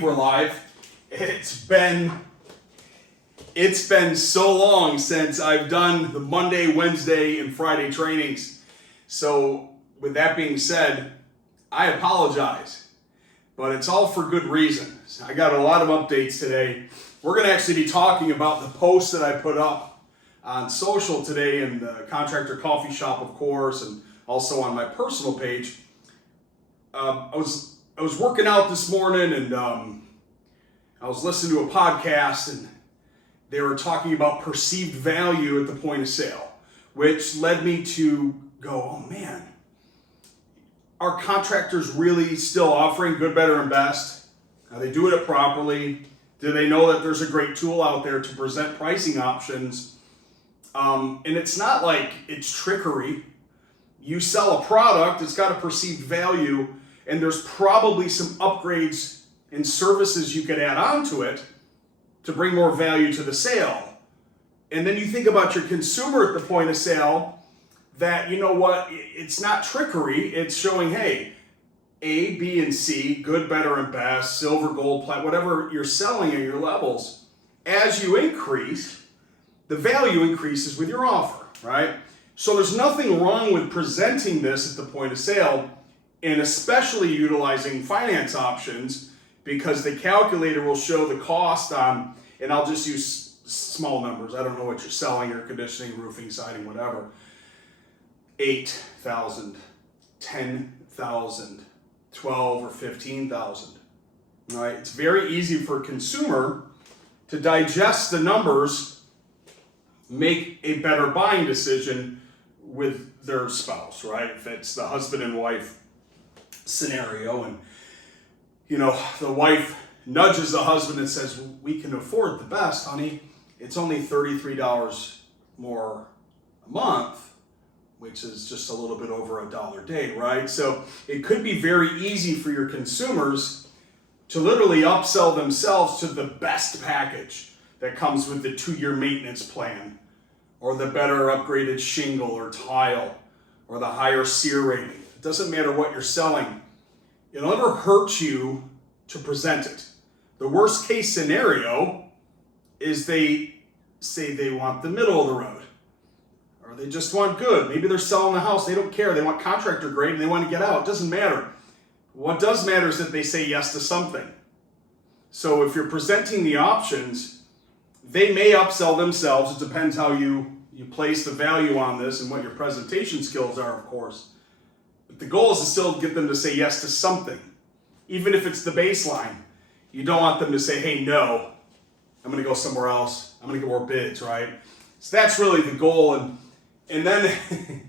We're live. It's been so long since I've done the Monday, Wednesday, and Friday trainings. So with that being said, I apologize, but it's all for good reason. I got a lot of updates today. We're going to actually be talking about the post that I put up on social today in the Contractor Coffeeshop, of course, and also on my personal page. I was working out this morning and I was listening to a podcast and they were talking about perceived value at the point of sale, which led me to go, oh man, are contractors really still offering good, better, and best? Are they doing it properly? Do they know that there's a great tool out there to present pricing options? And it's not like it's trickery. You sell a product, it's got a perceived value, and there's probably some upgrades and services you could add on to it to bring more value to the sale. And then you think about your consumer at the point of sale, that, you know what, it's not trickery, it's showing, hey, A, B, and C, good, better, and best, silver, gold, platinum, whatever you're selling at your levels, as you increase, the value increases with your offer, right? So there's nothing wrong with presenting this at the point of sale, and especially utilizing finance options, because the calculator will show the cost on, and I'll just use small numbers. I don't know what you're selling, air conditioning, roofing, siding, whatever. 8,000, 10,000, 12 or 15,000. All right, it's very easy for a consumer to digest the numbers, make a better buying decision with their spouse, right? If it's the husband and wife scenario, and you know, the wife nudges the husband and says, we can afford the best, honey. It's only $33 more a month, which is just a little bit over $1 a day, right? So it could be very easy for your consumers to literally upsell themselves to the best package that comes with the 2-year maintenance plan, or the better upgraded shingle or tile, or the higher SEER rating. It doesn't matter what you're selling. It'll never hurt you to present it. The worst case scenario is they say they want the middle of the road, or they just want good. Maybe they're selling the house, they don't care. They want contractor grade and they want to get out. It doesn't matter. What does matter is that they say yes to something. So if you're presenting the options, they may upsell themselves. It depends how you place the value on this and what your presentation skills are, of course. But the goal is to still get them to say yes to something. Even if it's the baseline, you don't want them to say, hey, no, I'm going to go somewhere else. I'm going to get more bids, right? So that's really the goal. And then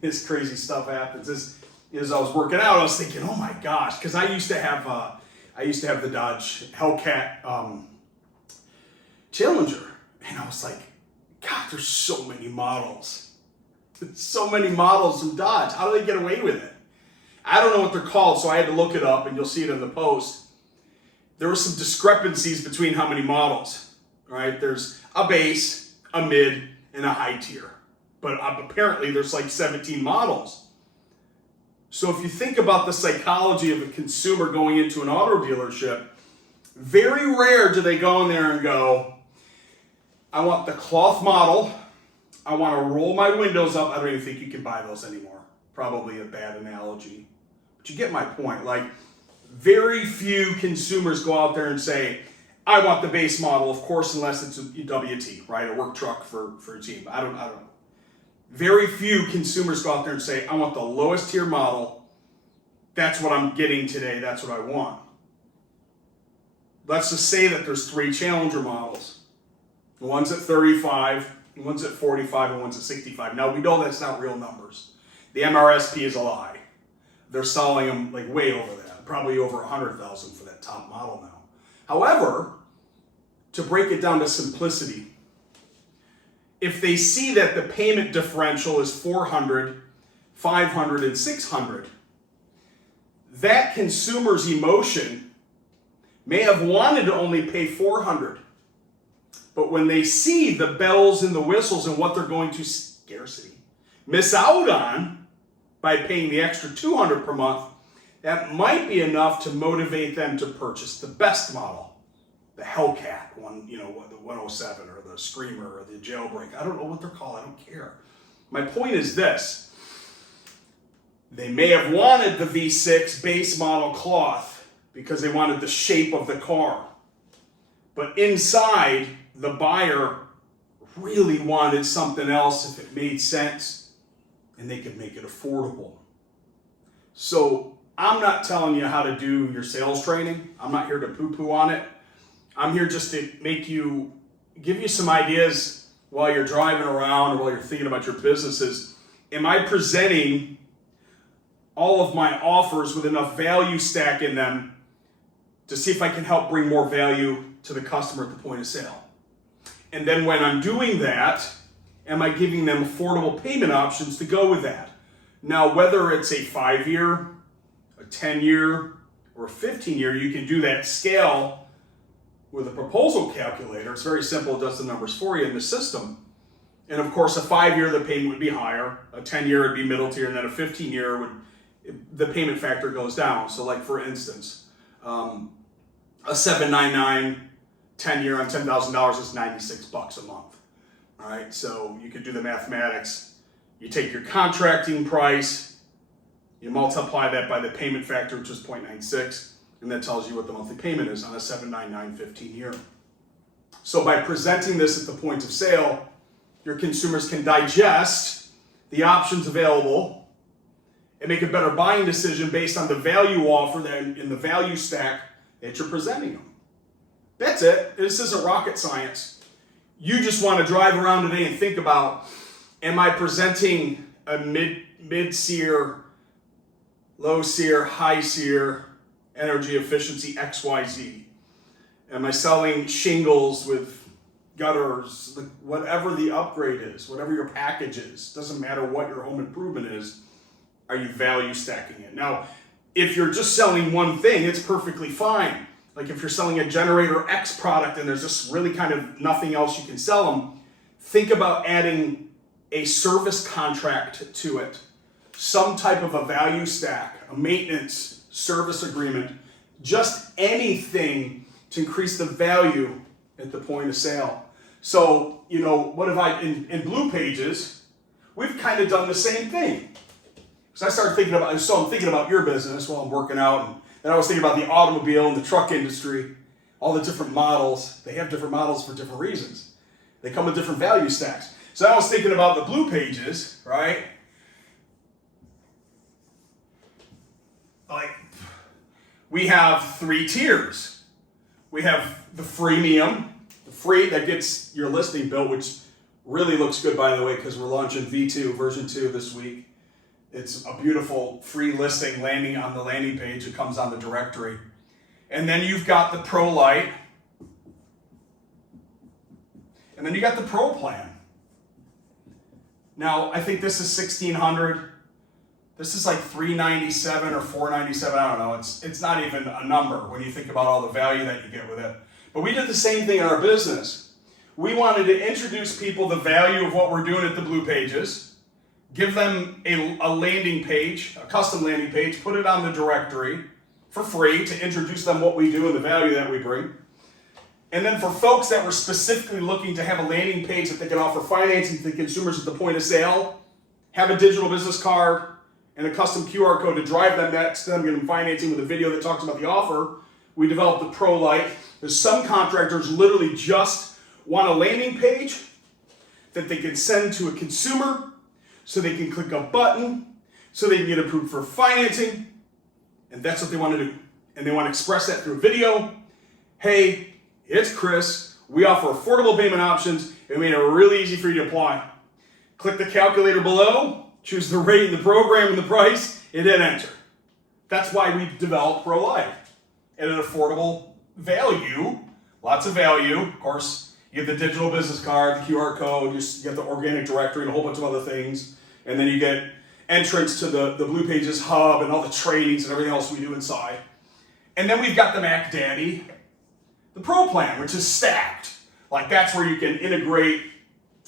this crazy stuff happens. As I was working out, I was thinking, oh my gosh, because I used to have the Dodge Hellcat Challenger, and I was like, God, there's so many models. So many models of Dodge. How do they get away with it? I don't know what they're called, so I had to look it up, and you'll see it in the post. There were some discrepancies between how many models, right? There's a base, a mid, and a high tier. But apparently there's like 17 models. So if you think about the psychology of a consumer going into an auto dealership, very rare do they go in there and go, I want the cloth model. I want to roll my windows up. I don't even think you can buy those anymore. Probably a bad analogy. But you get my point. Like, very few consumers go out there and say, I want the base model, of course, unless it's a WT, right? A work truck for a team. I don't know. Very few consumers go out there and say, I want the lowest tier model. That's what I'm getting today. That's what I want. Let's just say that there's 3 Challenger models. One's at 35, one's at 45, and one's at 65. Now, we know that's not real numbers. The MRSP is a lie. They're selling them like way over that, probably over 100,000 for that top model now. However, to break it down to simplicity, if they see that the payment differential is 400, 500, and 600, that consumer's emotion may have wanted to only pay 400. But when they see the bells and the whistles and what they're going to miss out on by paying the extra 200 per month, that might be enough to motivate them to purchase the best model. the Hellcat one, the 107 or the Screamer or the Jailbreak. I don't know what they're called. I don't care. My point is this. They may have wanted the V6 base model cloth because they wanted the shape of the car. But inside, the buyer really wanted something else if it made sense and they could make it affordable. So I'm not telling you how to do your sales training. I'm not here to poo-poo on it. I'm here just to give you some ideas while you're driving around or while you're thinking about your businesses. Am I presenting all of my offers with enough value stack in them to see if I can help bring more value to the customer at the point of sale? And then when I'm doing that, am I giving them affordable payment options to go with that? Now, whether it's a 5-year, a 10-year, or a 15-year, you can do that scale with a proposal calculator. It's very simple. It does the numbers for you in the system. And of course, a 5-year, the payment would be higher. A 10-year would be middle tier, and then a 15-year the payment factor goes down. So like for instance, a 799 10-year on $10,000 is $96 a month. All right, so you could do the mathematics. You take your contracting price, you multiply that by the payment factor, which is 0.96, and that tells you what the monthly payment is on a 799 15-year. So by presenting this at the point of sale, your consumers can digest the options available and make a better buying decision based on the value offer that in the value stack that you're presenting them. That's it. This isn't rocket science. You just want to drive around today and think about, am I presenting a mid-SEER, low-SEER, high-SEER energy efficiency XYZ? Am I selling shingles with gutters, whatever the upgrade is, whatever your package is? Doesn't matter what your home improvement is. Are you value stacking it? Now, if you're just selling one thing, it's perfectly fine. Like if you're selling a generator X product and there's just really kind of nothing else you can sell them, think about adding a service contract to it. Some type of a value stack, a maintenance service agreement, just anything to increase the value at the point of sale. So, what have in Blue Pages, we've kind of done the same thing. So I'm thinking about your business while I'm working out, and then I was thinking about the automobile and the truck industry, all the different models. They have different models for different reasons. They come with different value stacks. So I was thinking about the Blue Pages, right? Like, we have 3 tiers. We have the freemium, the free that gets your listing built, which really looks good, by the way, because we're launching V2, version 2 this week. It's a beautiful free listing landing on the landing page. It comes on the directory. And then you've got the Pro Lite. And then you got the Pro Plan. Now, I think this is $1,600. This is like $397 or $497. I don't know. It's not even a number when you think about all the value that you get with it. But we did the same thing in our business. We wanted to introduce people the value of what we're doing at the Blue Pages. Give them a landing page, a custom landing page, put it on the directory for free to introduce them what we do and the value that we bring. And then for folks that were specifically looking to have a landing page that they can offer financing to the consumers at the point of sale, have a digital business card and a custom QR code to drive them to them getting financing with a video that talks about the offer, we developed the Pro Lite. There's some contractors literally just want a landing page that they can send to a consumer so they can click a button, so they can get approved for financing, and that's what they want to do. And they want to express that through video. Hey, it's Chris. We offer affordable payment options, and we made it really easy for you to apply. Click the calculator below, choose the rate and the program and the price, and hit enter. That's why we developed Pro Life at an affordable value, lots of value. Of course, you get the digital business card, the QR code, you get the organic directory and a whole bunch of other things. And then you get entrance to the Blue Pages hub and all the trainings and everything else we do inside. And then we've got the Mac Daddy, the Pro Plan, which is stacked. Like that's where you can integrate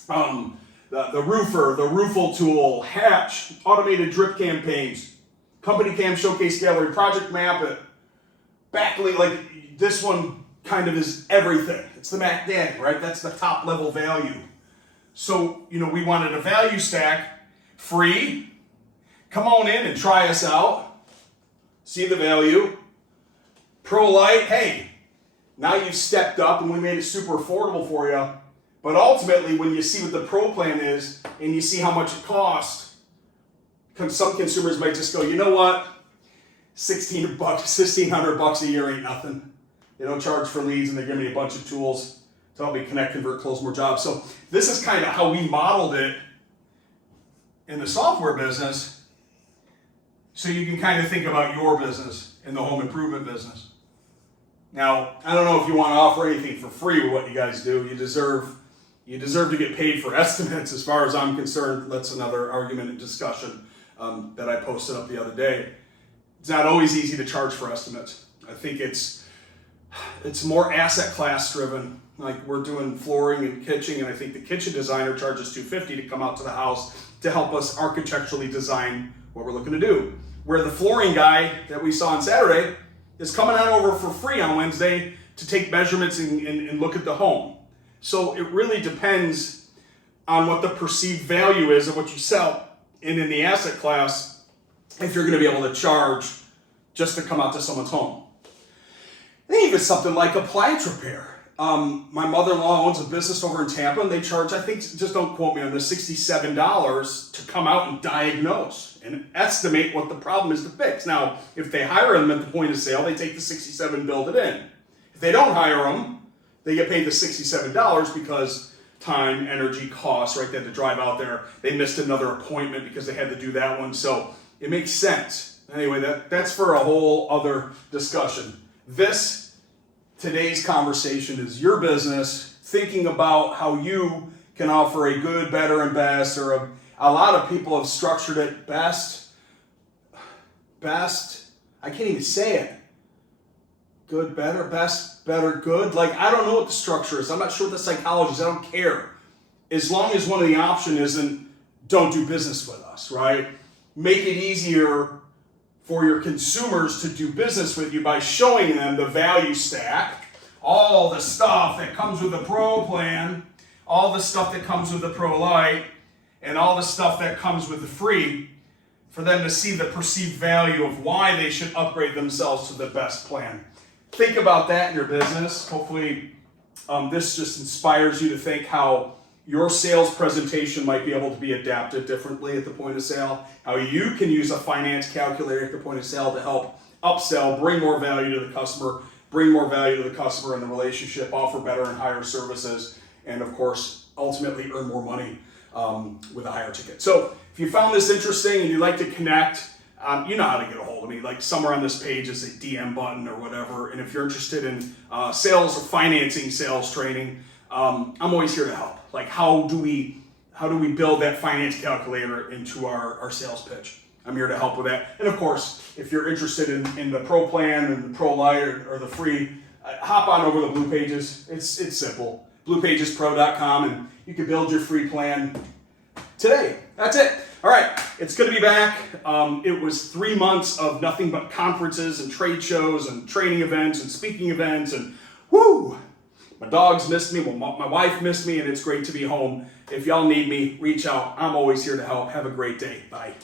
the roofer, the roofle tool, hatch, automated drip campaigns, company cam showcase gallery, project map it, backlink, like this one kind of is everything. It's the Mac Daddy, right? That's the top level value. So, we wanted a value stack, free. Come on in and try us out. See the value. Pro Light, hey, now you've stepped up and we made it super affordable for you. But ultimately, when you see what the Pro plan is and you see how much it costs, some consumers might just go, you know what? $1,600 a year ain't nothing. They don't charge for leads and they give me a bunch of tools to help me connect, convert, close more jobs. So this is kind of how we modeled it in the software business. So you can kind of think about your business in the home improvement business. Now, I don't know if you want to offer anything for free with what you guys do. You deserve to get paid for estimates as far as I'm concerned. That's another argument and discussion that I posted up the other day. It's not always easy to charge for estimates. I think it's more asset class driven. Like we're doing flooring and kitchen, and I think the kitchen designer charges $250 to come out to the house to help us architecturally design what we're looking to do. Where the flooring guy that we saw on Saturday is coming on over for free on Wednesday to take measurements and look at the home. So it really depends on what the perceived value is of what you sell. And in the asset class, if you're going to be able to charge just to come out to someone's home. And even something like appliance repair. My mother-in-law owns a business over in Tampa, and they charge, I think, just don't quote me on this, $67 to come out and diagnose and estimate what the problem is to fix. Now, if they hire them at the point of sale, they take the $67 and build it in. If they don't hire them, they get paid the $67 because time, energy, costs, right? They had to drive out there. They missed another appointment because they had to do that one. So it makes sense. Anyway, that's for a whole other discussion. Today's conversation is your business, thinking about how you can offer a good, better, and best, or a lot of people have structured it best, I can't even say it. Good, better, best, better, good. Like, I don't know what the structure is. I'm not sure what the psychology is. I don't care. As long as one of the options isn't, don't do business with us, right? Make it easier for your consumers to do business with you by showing them the value stack, all the stuff that comes with the Pro plan, all the stuff that comes with the Pro Lite, and all the stuff that comes with the free, for them to see the perceived value of why they should upgrade themselves to the best plan. Think about that in your business. Hopefully this just inspires you to think how your sales presentation might be able to be adapted differently at the point of sale, how you can use a finance calculator at the point of sale to help upsell, bring more value to the customer in the relationship, offer better and higher services, and of course, ultimately earn more money with a higher ticket. So if you found this interesting and you'd like to connect, you know how to get a hold of me. Like somewhere on this page is a DM button or whatever. And if you're interested in sales or financing sales training, I'm always here to help. Like how do we build that finance calculator into our sales pitch? I'm here to help with that. And of course, if you're interested in the Pro plan and the Pro Lite or the free, hop on over to Blue Pages. It's simple. BluePagesPro.com, and you can build your free plan today. That's it. All right, it's good to be back. It was 3 months of nothing but conferences and trade shows and training events and speaking events, and whoo! My dogs missed me, my wife missed me, and it's great to be home. If y'all need me, reach out. I'm always here to help. Have a great day. Bye.